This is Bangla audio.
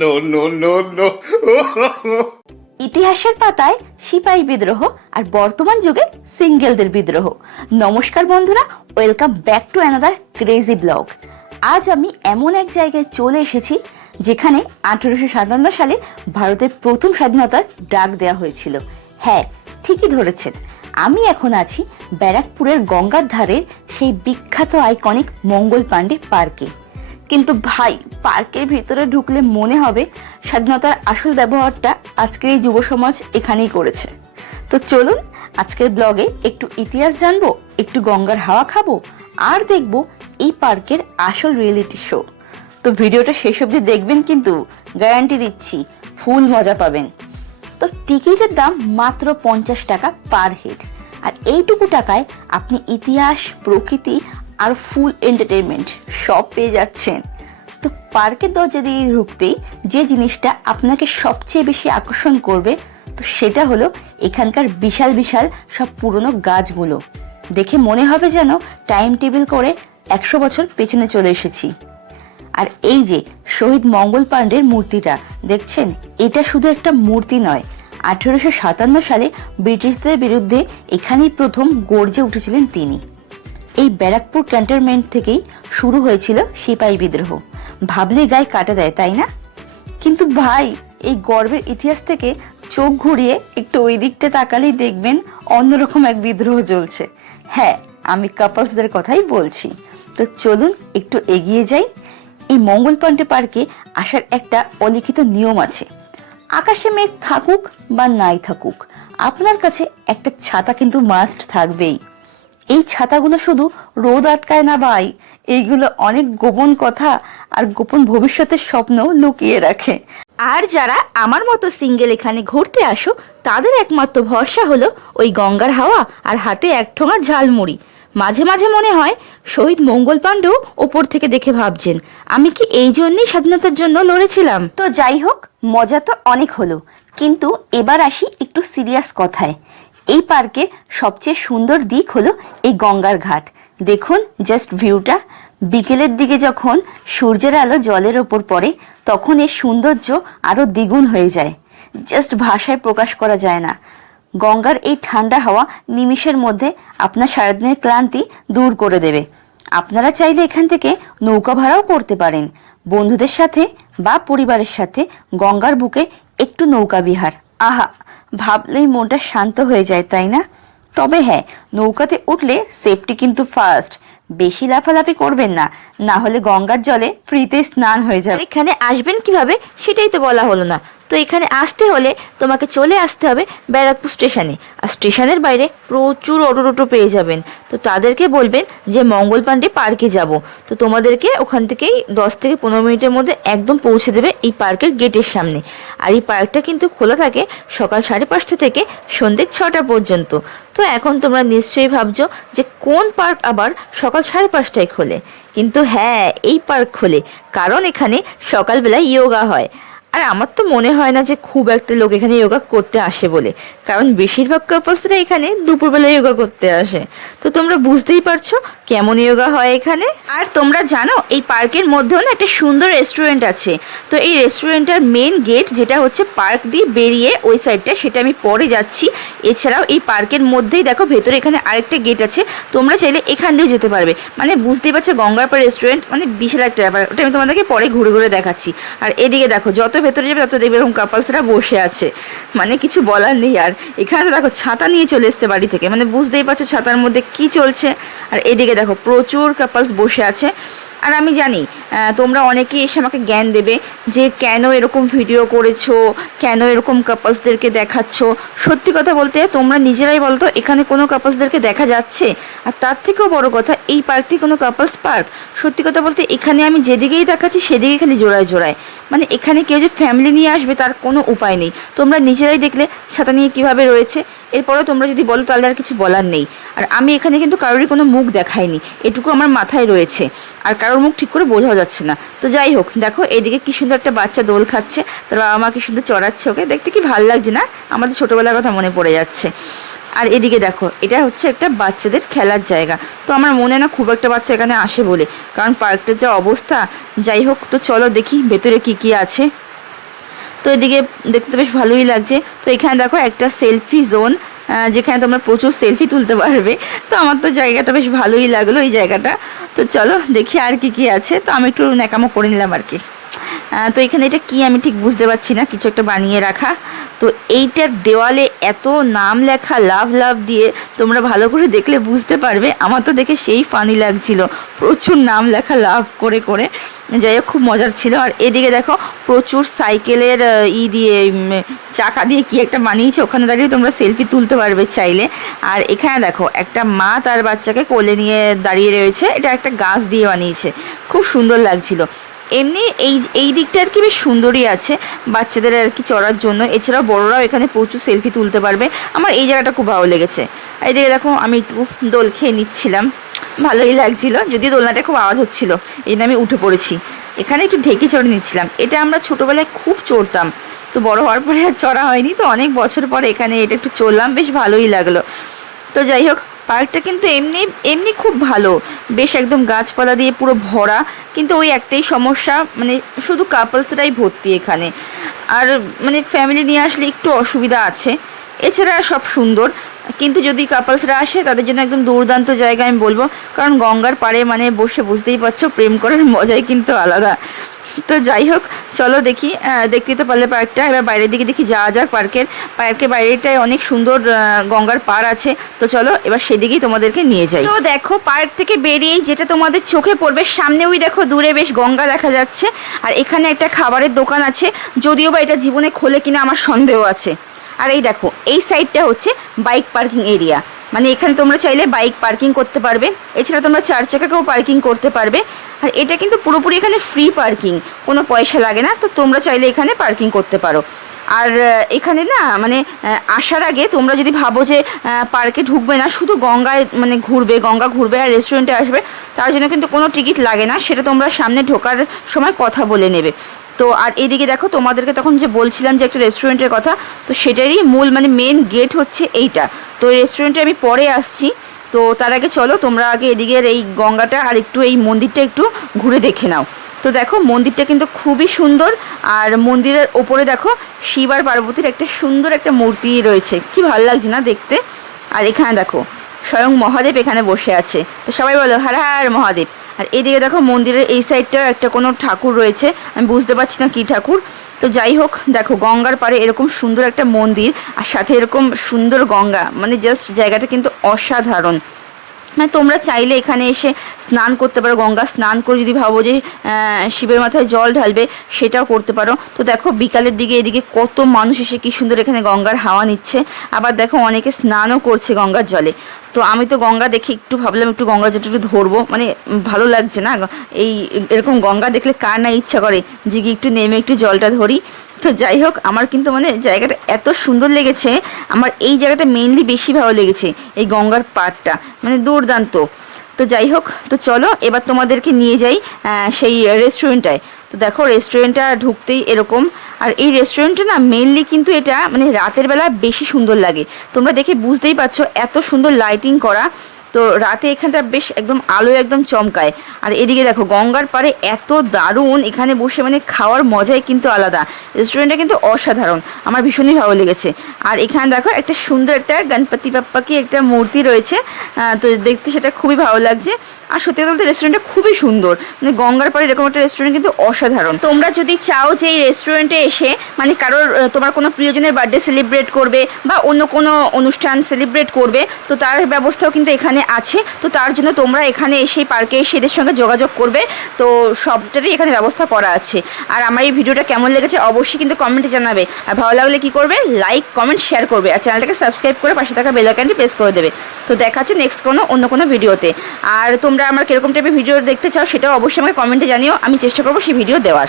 No, no, no, no. ইতিহাসের পাতায় সিপাহী বিদ্রোহ আর বর্তমান যুগে সিঙ্গেলদের বিদ্রোহ। নমস্কার বন্ধুরা, welcome back to another crazy blog. আজ আমি এমন এক জায়গায় চলে এসেছি যেখানে 1857 সালে ভারতের প্রথম স্বাধীনতার ডাক দেওয়া হয়েছিল। হ্যাঁ, ঠিকই ধরেছেন, আমি এখন আছি ব্যারাকপুরের গঙ্গার ধারের সেই বিখ্যাত আইকনিক মঙ্গল পাণ্ডে পার্কে। কিন্তু ভাই, পার্কের ভিতরে ঢুকলে মনে হবে স্বাধীনতার আসল ব্যবহারটা আজকের এই যুব সমাজ এখানেই করেছে। তো চলুন আজকের ব্লগে একটু ইতিহাস জানবো, একটু গঙ্গার হাওয়া খাবো, আর দেখবো এই পার্কের আসল রিয়েলিটি শো। তো ভিডিওটা শেষ অবধি দেখবেন, কিন্তু গ্যারান্টি দিচ্ছি ফুল মজা পাবেন। তো টিকিটের দাম মাত্র 50 টাকা পার হেড, আর এইটুকু টাকায় আপনি ইতিহাস, প্রকৃতি আর ফুল এন্টারটেনমেন্ট সব পেয়ে যাচ্ছেন। তো পার্কের দরজা দিয়ে ঢুকতেই যে জিনিসটা আপনাকে সবচেয়ে বেশি আকর্ষণ করবে, তো সেটা হলো এখানকার বিশাল বিশাল সব পুরনো গাছগুলো। দেখে মনে হবে যেন টাইম টেবিল করে 100 বছর পেছনে চলে এসেছি। আর এই যে শহীদ মঙ্গল পাণ্ডের মূর্তিটা দেখছেন, এটা শুধু একটা মূর্তি নয়, 1857 সালে ব্রিটিশদের বিরুদ্ধে এখানেই প্রথম গর্জে উঠেছিলেন তিনি। এই ব্যারাকপুর ক্যান্টনমেন্ট থেকেই শুরু হয়েছিল সিপাহী বিদ্রোহ। ভাবলে গায়ে কাটা দেয়, তাই না? কিন্তু ভাই, এই গর্বের ইতিহাস থেকে চোখ ঘুরিয়ে একটু ওই দিকটা তাকালেই দেখবেন অন্যরকম এক বিদ্রোহ চলছে। হ্যাঁ, আমি কাপলসদের কথাই বলছি। তো চলুন একটু এগিয়ে যাই। এই মঙ্গল পাণ্ডে পার্কে আসার একটা অলিখিত নিয়ম আছে। আকাশে মেঘ থাকুক বা নাই থাকুক, আপনার কাছে একটা ছাতা কিন্তু মাস্ট থাকবেই। এই ছাতাগুলো শুধু রোদ আটকায় না ভাই, এইগুলো অনেক গোপন কথা আর গোপন ভবিষ্যতের স্বপ্ন লুকিয়ে রাখে। আর যারা আমার মতো সিঙ্গেল এখানে ঘুরতে আসো, তাদের একমাত্র ভরসা হলো ওই গঙ্গার হাওয়া আর হাতে এক ঠোঙা ঝালমুড়ি। মাঝে মাঝে মনে হয় শহীদ মঙ্গল পাণ্ডেও ওপর থেকে দেখে ভাবছেন, আমি কি এই জন্যই স্বাধীনতার জন্য লড়েছিলাম। তো যাই হোক, মজা তো অনেক হলো, কিন্তু এবার আসি একটু সিরিয়াস কথায়। এই পার্কের সবচেয়ে সুন্দর দিক হলো এই গঙ্গার ঘাট। দেখুন জাস্ট ভিউটা। বিকেলের দিকে যখন সূর্যের আলো জলের ওপর পড়ে, তখন এর সৌন্দর্য আরো দ্বিগুণ হয়ে যায়। জাস্ট ভাষায় প্রকাশ করা যায় না। গঙ্গার এই ঠান্ডা হাওয়া নিমিষের মধ্যে আপনার সারাদিনের ক্লান্তি দূর করে দেবে। আপনারা চাইলে এখান থেকে নৌকা ভাড়াও করতে পারেন, বন্ধুদের সাথে বা পরিবারের সাথে গঙ্গার বুকে একটু নৌকা বিহার। আহা, ভাবলেই মনটা শান্ত হয়ে যায়, তাই না? তবে হ্যাঁ, নৌকাতে উঠলে সেফটি কিন্তু ফার্স্ট। বেশি লাফালাফি করবেন না, না হলে গঙ্গার জলে ফ্রিতে স্নান হয়ে যাবে। এখানে আসবেন কিভাবে সেটাই তো বলা হলো না। তো এখানে আসতে হলে তোমাকে চলে আসতে হবে ব্যারাকপুর স্টেশনে। আর স্টেশনের বাইরে প্রচুর অটো পেয়ে যাবেন। তো তাদেরকে বলবেন যে মঙ্গল পাণ্ডে পার্কে যাব, তো তোমাদেরকে ওখান থেকেই 10 থেকে 15 মিনিটের মধ্যে একদম পৌঁছে দেবে এই পার্কের গেটের সামনে। আর এই পার্কটা কিন্তু খোলা থাকে সকাল 5:30 থেকে সন্ধ্যে 6টা পর্যন্ত। তো এখন তোমরা নিশ্চয়ই ভাবছো যে কোন পার্ক আবার সকাল 5:30টায় খোলে। কিন্তু হ্যাঁ, এই পার্ক খোলে, কারণ এখানে সকালবেলায় ইয়োগা হয়। আর আমার তো মনে হয় না যে খুব একটা লোক এখানে যোগা করতে আসে বলে, কারণ বেশিরভাগ কাপলসরা এখানে দুপুরবেলা যোগা করতে আসে। তো তোমরা বুঝতেই পারছো কেমন যোগা হয় এখানে। আর তোমরা জানো এই পার্কের মধ্যেও না একটা সুন্দর রেস্টুরেন্ট আছে। তো এই রেস্টুরেন্টের মেন গেট যেটা হচ্ছে পার্ক দিয়ে বেরিয়ে ওই সাইডটা, সেটা আমি পরে যাচ্ছি। এছাড়াও এই পার্কের মধ্যেই দেখো ভেতরে এখানে আরেকটা গেট আছে, তোমরা চাইলে এখান দিয়েও যেতে পারবে। মানে বুঝতেই পারছো গঙ্গার পাড় রেস্টুরেন্ট মানে বিশাল একটা ব্যাপার, ওটা আমি তোমাদেরকে পরে ঘুরে ঘুরে দেখাচ্ছি। আর এদিকে দেখো, যত ভেতরে যাবে তত দেখবে এরকম কাপলসরা বসে আছে, মানে কিছু বলার নেই। আর এখানে তো দেখো ছাতা নিয়ে চলে এসছে বাড়ি থেকে, মানে বুঝতেই পারছো ছাতার মধ্যে কি চলছে। আর এদিকে দেখো প্রচুর কাপলস বসে আছে। আর আমি জানি তোমরা অনেকেই এসে আমাকে জ্ঞান দেবে যে কেন এরকম ভিডিও করেছো, কেন এরকম কাপলসদেরকে দেখাচ্ছ। সত্যি কথা বলতে তোমরা নিজেরাই বলো তো, এখানে কোনো কাপলসদেরকে দেখা যাচ্ছে? আর তার থেকেও বড় কথা, এই পার্কটি কোনো কাপলস পার্ক? সত্যি কথা বলতে এখানে আমি যেদিকেই দেখাচ্ছি সেদিকেই খালি জোড়ায় জোড়ায়, মানে এখানে কেউ যে ফ্যামিলি নিয়ে আসবে তার কোনো উপায় নেই। তোমরা নিজেরাই দেখলে ছাতা নিয়ে কিভাবে রয়েছে। এরপরেও তোমরা যদি বলো তাহলে আর কিছু বলার নেই। আর আমি এখানে কিন্তু কারোরই কোনো মুখ দেখাইনি, এটুকু আমার মাথায় রয়েছে। আর কারোর মুখ ঠিক করে বোঝাও যাচ্ছে না। তো যাই হোক, দেখো এদিকে কি সুন্দর একটা বাচ্চা দোল খাচ্ছে, তার বাবা মা কি সুন্দর চড়াচ্ছে ওকে, দেখতে কি ভালো লাগছে না? আমাদের ছোটবেলার কথা মনে পড়ে যাচ্ছে। আর এদিকে দেখো, এটা হচ্ছে একটা বাচ্চাদের খেলার জায়গা। তো আমার মনে না খুব একটা বাচ্চা এখানে আসে বলে, কারণ পার্কটার যা অবস্থা। যাই হোক, তো চলো দেখি ভেতরে কি কি আছে। তো এদিকে দেখতে বেশ ভালোই লাগছে। তো এখানে দেখো একটা সেলফি জোন, যেখানে তোমরা প্রচুর সেলফি তুলতে পারবে। তো আমার তো জায়গাটা বেশ ভালোই লাগলো, এই জায়গাটা। তো চলো দেখি আর কি কি আছে। তো আমি একটু ন্যাকামো করে নিলাম আর কি। তো এখানে এটা কি আমি ঠিক বুঝতে পারছি না, কিছু একটা বানিয়ে রাখা। তো এইটার দেওয়ালে এত নাম লেখা লাভ লাভ দিয়ে, তোমরা ভালো করে দেখলে বুঝতে পারবে। আমার তো দেখে সেই ফানি লাগছিল, প্রচুর নাম লেখা লাভ করে করে। যাই হোক, খুব মজার ছিল। আর এদিকে দেখো প্রচুর সাইকেলের দিয়ে চাকা দিয়ে কি একটা বানিয়েছে, ওখানে দাঁড়িয়ে তোমরা সেলফি তুলতে পারবে চাইলে। আর এখানে দেখো একটা মা তার বাচ্চাকে কোলে নিয়ে দাঁড়িয়ে রয়েছে, এটা একটা গাছ দিয়ে বানিয়েছে, খুব সুন্দর লাগছিল। এমনি এই দিকটা আর কি বেশ সুন্দরই আছে বাচ্চাদের আর কি চড়ার জন্য। এছাড়াও বড়রাও এখানে প্রচুর সেলফি তুলতে পারবে। আমার এই জায়গাটা খুব ভালো লেগেছে। এইদিকে দেখো আমি একটু দোল খেয়ে নিচ্ছিলাম, ভালোই লাগছিল, যদিও দোলনাটা খুব আওয়াজ হচ্ছিল, এই জন্য আমি উঠে পড়েছি। এখানে একটু ঢেকে চড়ে নিচ্ছিলাম। এটা আমরা ছোটোবেলায় খুব চড়তাম, তো বড় হওয়ার পরে আর চড়া হয়নি। তো অনেক বছর পরে এখানে এটা একটু চড়লাম, বেশ ভালোই লাগলো। তো যাই হোক, পার্কটা কিন্তু এমনি এমনি খুব ভালো, বেশ একদম গাছপালা দিয়ে পুরো ভরা। কিন্তু ওই একটাই সমস্যা, মানে শুধু কাপলসরাই ভর্তি এখানে। আর মানে ফ্যামিলি নিয়ে আসলে একটু অসুবিধা আছে, এছাড়া সব সুন্দর। কিন্তু যদি কাপলসরা আসে তাদের জন্য একদম দুর্দান্ত জায়গা আমি বলবো, কারণ গঙ্গার পাড়ে মানে বসে বুঝতেই পারছো প্রেম করার মজাই কিন্তু আলাদা। তো যাই হোক, চলো দেখি, দেখতে তো পারলে পার্কটা। এবার বাইরের দিকে দেখি যাওয়া যাক। পার্কের বাইরেটায় অনেক সুন্দর গঙ্গার পাড় আছে। তো চলো এবার সেদিকেই তোমাদেরকে নিয়ে যাই। তো দেখো, পার্ক থেকে বেরিয়েই যেটা তোমাদের চোখে পড়বে, সামনে ওই দেখো দূরে বেশ গঙ্গা দেখা যাচ্ছে। আর এখানে একটা খাবারের দোকান আছে, যদিও বা এটা জীবনে খোলে কিনা আমার সন্দেহ আছে। আর এই দেখো, এই সাইডটা হচ্ছে বাইক পার্কিং এরিয়া, মানে এখানে তোমরা চাইলে বাইক পার্কিং করতে পারবে। এছাড়া তোমরা 4 চাকাকেও পার্কিং করতে পারবে। আর এটা কিন্তু পুরোপুরি এখানে ফ্রি পার্কিং, কোনো পয়সা লাগে না। তো তোমরা চাইলে এখানে পার্কিং করতে পারো। আর এখানে না মানে আসার আগে তোমরা যদি ভাবো যে পার্কে ঢুকবে না, শুধু গঙ্গায় মানে গঙ্গা ঘুরবে আর রেস্টুরেন্টে আসবে, তার জন্য কিন্তু কোনো টিকিট লাগে না। সেটা তোমরা সামনে ঢোকার সময় কথা বলে নেবে। তো আর এইদিকে দেখো, তোমাদেরকে তখন যে বলছিলাম যে একটা রেস্টুরেন্টের কথা, তো সেটারই মূল মানে মেন গেট হচ্ছে এইটা। তো রেস্টুরেন্টে আমি পরে আসছি। তো তার আগে চলো তোমরা আগে এদিকের এই গঙ্গাটা আর একটু এই মন্দিরটা একটু ঘুরে দেখে নাও। তো দেখো, মন্দিরটা কিন্তু খুবই সুন্দর। আর মন্দিরের ওপরে দেখো শিব আর পার্বতীর একটা সুন্দর একটা মূর্তি রয়েছে, কি ভালো লাগছে না দেখতে। আর এখানে দেখো স্বয়ং মহাদেব এখানে বসে আছে। তো সবাই বলো হর হর মহাদেব। আর এদিকে দেখো মন্দিরের এই সাইডটা একটা কোনো ঠাকুর রয়েছে, আমি বুঝতে পারছি না কী ঠাকুর। তো যাই হোক, দেখো গঙ্গার পাড়ে এরকম সুন্দর একটা মন্দির আর সাথে এরকম সুন্দর গঙ্গা, মানে জাস্ট জায়গাটা কিন্তু অসাধারণ। মানে তোমরা চাইলে এখানে এসে স্নান করতে পারো, গঙ্গা স্নান করে যদি ভাবো যে শিবের মাথায় জল ঢালবে, সেটাও করতে পারো। তো দেখো বিকালের দিকে এদিকে কত মানুষ এসে কি সুন্দর এখানে গঙ্গার হাওয়া নিচ্ছে। আবার দেখো অনেকে স্নানও করছে গঙ্গার জলে। তো আমি তো গঙ্গা দেখে একটু ভাবলাম একটু গঙ্গা জলটা একটু ধরবো, মানে ভালো লাগছে না এই এরকম গঙ্গা দেখলে, কার না ইচ্ছা করে যে কি একটু নেমে একটু জলটা ধরি। তো যাই হোক, আমার কিন্তু মানে জায়গাটা এত সুন্দর লেগেছে। আমার এই জায়গাটা মেইনলি বেশি ভালো লেগেছে, এই গঙ্গার পাড়টা, মানে দুর্দান্ত। তো যাই হোক, তো চলো এবার তোমাদেরকে নিয়ে যাই সেই রেস্টুরেন্টটায়। তো দেখো রেস্টুরেন্টটা ঢুকতেই এরকম। আর এই রেস্টুরেন্টটা না মেনলি কিন্তু এটা মানে রাতের বেলা বেশি সুন্দর লাগে, তোমরা দেখে বুঝতেই পারছো, এত সুন্দর লাইটিং করা। তো রাতে এখানটা বেশ একদম আলো একদম চমকায়। আর এদিকে দেখো গঙ্গার পাড়ে এত দারুণ, এখানে বসে মানে খাওয়ার মজাই কিন্তু আলাদা। রেস্টুরেন্টটা কিন্তু অসাধারণ, আমার ভীষণই ভালো লেগেছে। আর এখানে দেখো একটা সুন্দর একটা গণপতি বাপ্পা কি একটা মূর্তি রয়েছে, তো দেখতে সেটা খুবই ভালো লাগছে। আর সত্যি কথা বলতে রেস্টুরেন্টটা খুবই সুন্দর, মানে গঙ্গার পাড়ে এরকম একটা রেস্টুরেন্ট কিন্তু অসাধারণ। তোমরা যদি চাও যে এই রেস্টুরেন্টে এসে মানে কারোর তোমার কোনো প্রিয়জনের বার্থডে সেলিব্রেট করবে বা অন্য কোনো অনুষ্ঠান সেলিব্রেট করবে, তো তার ব্যবস্থাও কিন্তু এখানে আছে। তো তার জন্য তোমরা এখানে এসে পার্কে এসে এদের সঙ্গে যোগাযোগ করবে, তো সবটারই এখানে ব্যবস্থা করা আছে। আর আমার এই ভিডিওটা কেমন লেগেছে অবশ্যই কিন্তু কমেন্টে জানাবে। আর ভালো লাগলে কী করবে, লাইক কমেন্ট শেয়ার করবে, আর চ্যানেলটাকে সাবস্ক্রাইব করে পাশে থাকা বেল আইকনটি প্রেস করে দেবে। তো দেখা হচ্ছে নেক্সট অন্য কোনো ভিডিওতে। আর তোমরা আমার কীরকম টাইপের ভিডিও দেখতে চাও সেটাও অবশ্যই আমাকে কমেন্টে জানিও, আমি চেষ্টা করবো সেই ভিডিও দেওয়ার।